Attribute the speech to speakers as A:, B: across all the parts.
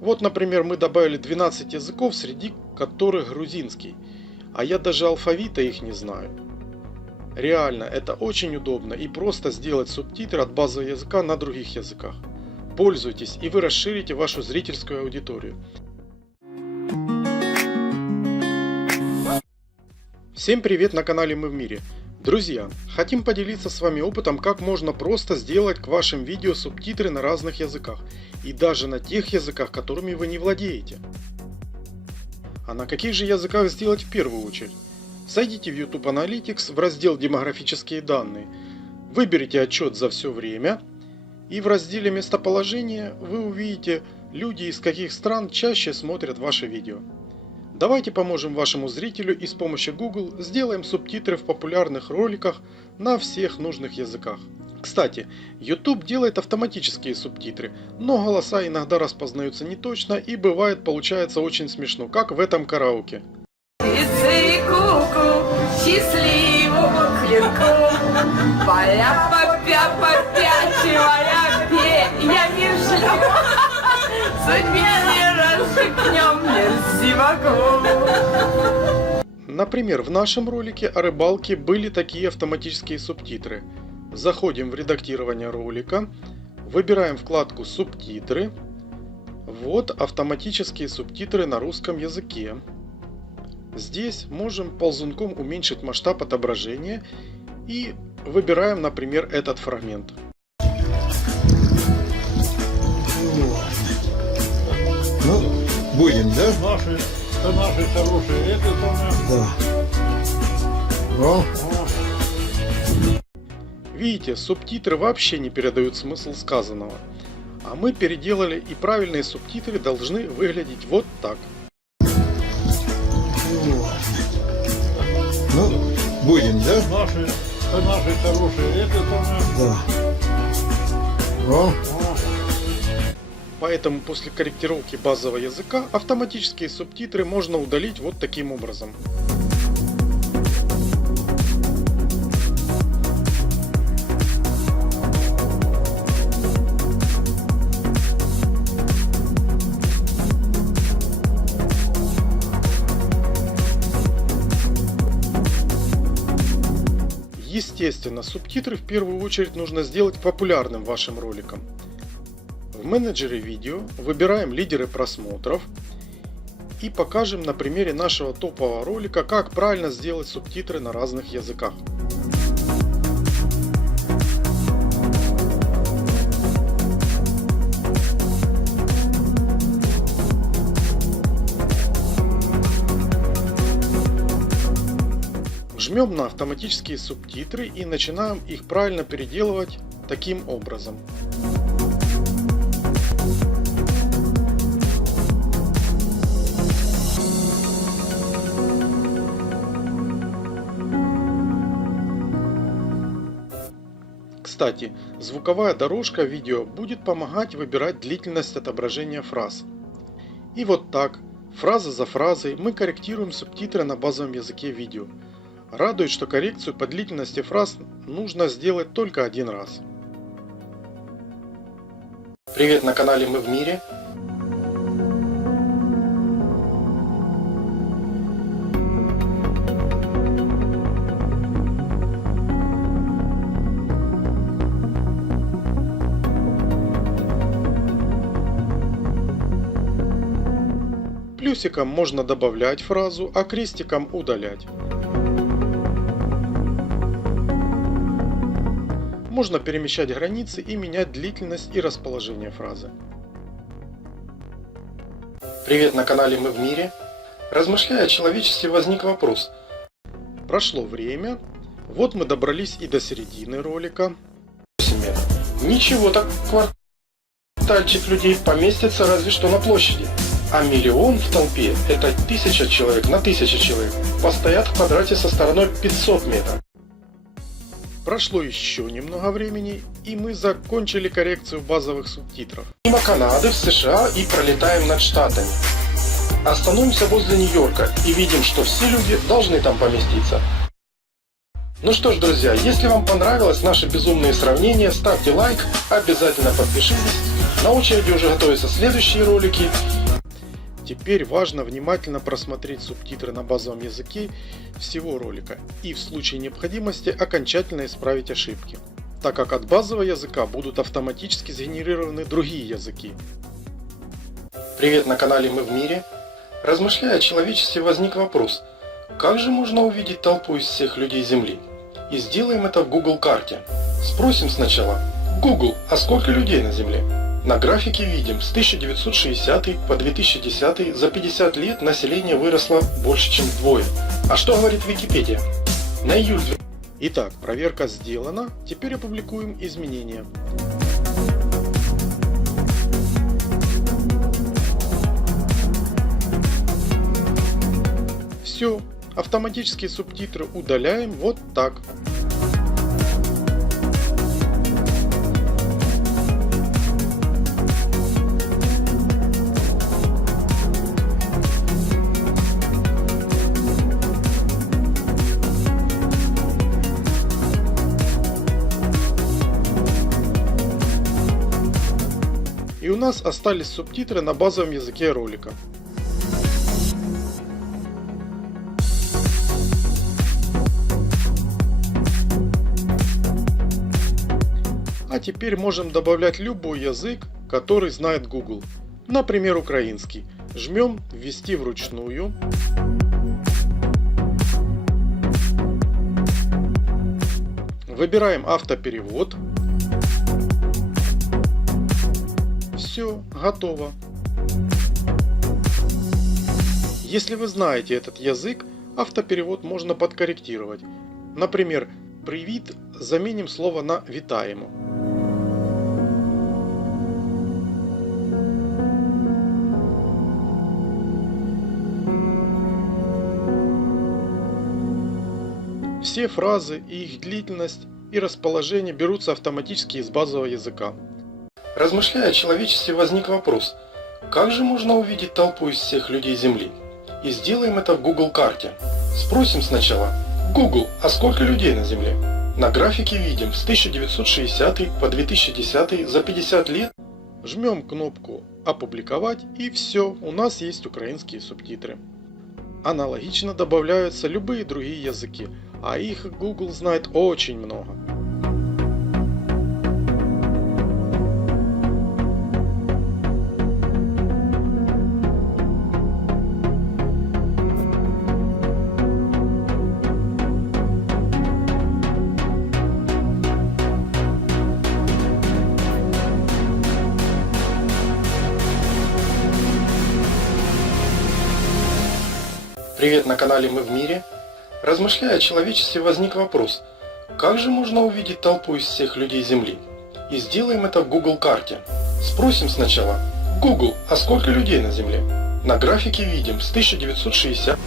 A: Вот, например, мы добавили 12 языков, среди которых грузинский, а я даже алфавита их не знаю. Реально, это очень удобно и просто сделать субтитры от базового языка на других языках. Пользуйтесь, и вы расширите вашу зрительскую аудиторию. Всем привет на канале Мы в Мире. Друзья, хотим поделиться с вами опытом, как можно просто сделать к вашим видео субтитры на разных языках и даже на тех языках, которыми вы не владеете. А на каких же языках сделать в первую очередь? Зайдите в YouTube Analytics в раздел «Демографические данные», выберите отчет за все время и в разделе «Местоположение» вы увидите люди из каких стран чаще смотрят ваши видео. Давайте поможем вашему зрителю и с помощью Google сделаем субтитры в популярных роликах на всех нужных языках. Кстати, YouTube делает автоматические субтитры, но голоса иногда распознаются не точно и бывает получается очень смешно, как в этом караоке. Судьбе могу. Например, в нашем ролике о рыбалке были такие автоматические субтитры. Заходим в редактирование ролика, выбираем вкладку «Субтитры», вот автоматические субтитры на русском языке. Здесь можем ползунком уменьшить масштаб отображения и выбираем, например, этот фрагмент. Будем, да? Наши, это наши хорошие, это самое. Да. О, Видите, субтитры вообще не передают смысл сказанного. А мы переделали и правильные субтитры должны выглядеть вот так. ну, будем, да? Наши, это наши хорошие, это самое. Да. О, Поэтому после корректировки базового языка автоматические субтитры можно удалить вот таким образом. Естественно, субтитры в первую очередь нужно сделать популярным вашим роликом. В менеджере видео выбираем лидеры просмотров и покажем на примере нашего топового ролика, как правильно сделать субтитры на разных языках. Жмем на автоматические субтитры и начинаем их правильно переделывать таким образом. Кстати, звуковая дорожка видео будет помогать выбирать длительность отображения фраз. И вот так, фраза за фразой, мы корректируем субтитры на базовом языке видео. Радует, что коррекцию по длительности фраз нужно сделать только один раз. Привет на канале Мы в мире. Плюсиком можно добавлять фразу, а крестиком удалять. Можно перемещать границы и менять длительность и расположение фразы. Привет на канале Мы в мире. Размышляя о человечестве, возник вопрос. Прошло время, вот мы добрались и до середины ролика. 8 метров. Ничего так квартальчик людей поместится разве что на площади. А миллион в толпе – это тысяча человек на тысячу человек. Постоят в квадрате со стороной 500 метров. Прошло еще немного времени, и мы закончили коррекцию базовых субтитров. Мимо Канады в США и пролетаем над Штатами. Остановимся возле Нью-Йорка и видим, что все люди должны там поместиться. Ну что ж, друзья, если вам понравилось наши безумные сравнения, ставьте лайк, обязательно подпишитесь На очереди уже готовятся следующие ролики. Теперь важно внимательно просмотреть субтитры на базовом языке всего ролика и в случае необходимости окончательно исправить ошибки, так как от базового языка будут автоматически сгенерированы другие языки. Привет на канале Мы в мире. Размышляя о человечестве возник вопрос, как же можно увидеть толпу из всех людей Земли? И сделаем это в Google карте. Спросим сначала, Google, а сколько людей на Земле? На графике видим, с 1960 по 2010 за 50 лет население выросло больше, чем вдвое. А что говорит Википедия? На июль... Итак, проверка сделана, теперь опубликуем изменения. Все, автоматические субтитры удаляем вот так. И у нас остались субтитры на базовом языке ролика. А теперь можем добавлять любой язык, который знает Google. Например, украинский. Жмем «Ввести вручную». Выбираем автоперевод. Все, готово. Если вы знаете этот язык, автоперевод можно подкорректировать. Например, «Привіт» заменим слово на «вітаємо». Все фразы и их длительность и расположение берутся автоматически из базового языка. Размышляя о человечестве возник вопрос, как же можно увидеть толпу из всех людей Земли? И сделаем это в Google карте. Спросим сначала, Google, а сколько людей на Земле? На графике видим с 1960 по 2010 за 50 лет. Жмем кнопку «Опубликовать» и все, у нас есть украинские субтитры. Аналогично добавляются любые другие языки, а их Google знает очень много. Привет на канале Мы в мире. Размышляя о человечестве возник вопрос, как же можно увидеть толпу из всех людей Земли? И сделаем это в Google карте. Спросим сначала, Google, а сколько людей на Земле? На графике видим с 1960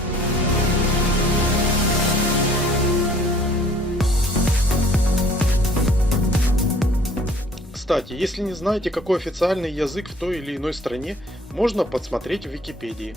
A: Кстати, если не знаете, какой официальный язык в той или иной стране, можно подсмотреть в Википедии.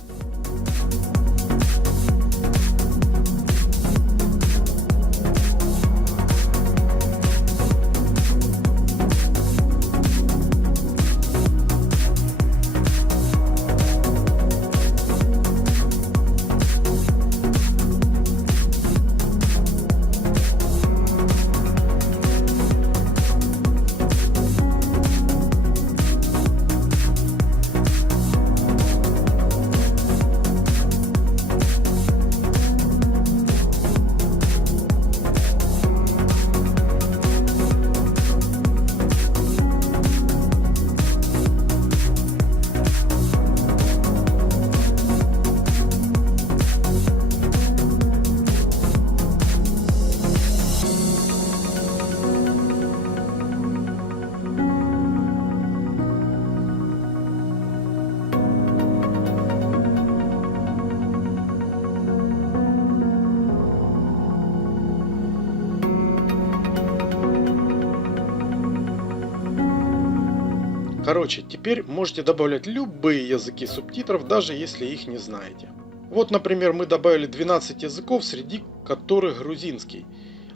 A: Короче, теперь можете добавлять любые языки субтитров, даже если их не знаете. Вот, например, мы добавили 12 языков, среди которых грузинский,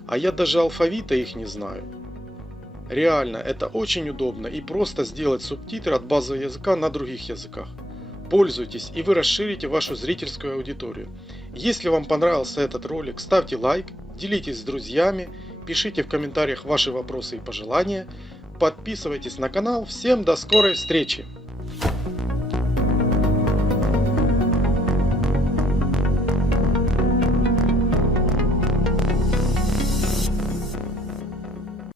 A: а я даже алфавита их не знаю. Реально, это очень удобно и просто сделать субтитры от базового языка на других языках. Пользуйтесь и вы расширите вашу зрительскую аудиторию. Если вам понравился этот ролик, ставьте лайк, делитесь с друзьями, пишите в комментариях ваши вопросы и пожелания, подписывайтесь на канал. Всем до скорой встречи!